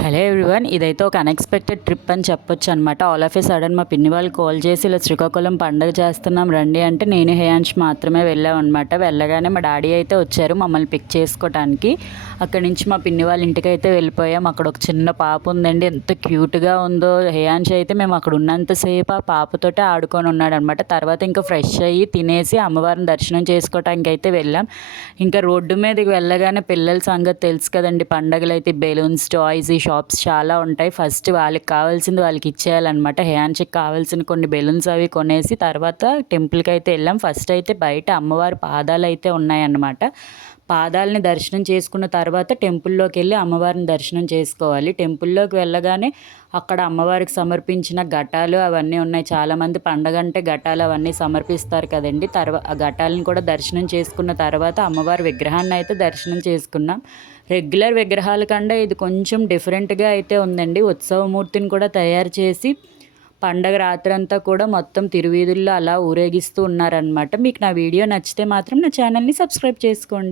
Hello everyone, ఇదైతే ఒక unexpected trip అని చెప్పొచ్చు అనమాట. ఆల్ ఆఫ్ ఏ సడన్ మా పిన్ని వాళ్ళు కాల్ చేసి ఇలా శ్రీకాకుళం పండుగ చేస్తున్నాం రండి అంటే నేను హేయాంష్ మాత్రమే వెళ్ళామన్నమాట. వెళ్ళగానే మా డాడీ అయితే వచ్చారు మమ్మల్ని పిక్ చేసుకోవడానికి. అక్కడి నుంచి మా పిన్ని వాళ్ళ ఇంటికి అయితే వెళ్ళిపోయాం. అక్కడ ఒక చిన్న పాప ఉందండి, ఎంత క్యూట్గా ఉందో. హేయాంష్ అయితే మేము అక్కడ ఉన్నంతసేపు ఆ పాపతోటే ఆడుకొని ఉన్నాడు అనమాట. తర్వాత ఇంకా ఫ్రెష్ అయ్యి తినేసి అమ్మవారిని దర్శనం చేసుకోవడానికి అయితే వెళ్ళాం. ఇంకా రోడ్డు మీదకి వెళ్ళగానే పిల్లల సంగతి తెలుసు కదండి, పండగలు అయితే బెలూన్స్, టాయ్స్, షాప్స్ చాలా ఉంటాయి. ఫస్ట్ వాళ్ళకి కావాల్సింది వాళ్ళకి ఇచ్చేయాలన్నమాట. హేయాంష్కి కావాల్సిన కొన్ని బెలూన్స్ అవి కొనేసి తర్వాత టెంపుల్కి అయితే వెళ్ళాం. ఫస్ట్ అయితే బయట అమ్మవారి పాదాలు అయితే ఉన్నాయన్నమాట. పాదాలని దర్శనం చేసుకున్న తర్వాత టెంపుల్లోకి వెళ్ళి అమ్మవారిని దర్శనం చేసుకోవాలి. టెంపుల్లోకి వెళ్ళగానే అక్కడ అమ్మవారికి సమర్పించిన ఘటాలు అవన్నీ ఉన్నాయి. చాలామంది పండగ అంటే ఘటాలు అవన్నీ సమర్పిస్తారు కదండి. ఆ ఘటాలను కూడా దర్శనం చేసుకున్న తర్వాత అమ్మవారి విగ్రహాన్ని అయితే దర్శనం చేసుకున్నాం. రెగ్యులర్ విగ్రహాల కంటే ఇది కొంచెం డిఫరెంట్గా అయితే ఉందండి. ఉత్సవమూర్తిని కూడా తయారు చేసి పండగ రాత్రంతా కూడా మొత్తం తిరువీధుల్లో అలా ఊరేగిస్తూ ఉన్నారనమాట. మీకు నా వీడియో నచ్చితే మాత్రం నా ఛానల్ని సబ్స్క్రైబ్ చేసుకోండి.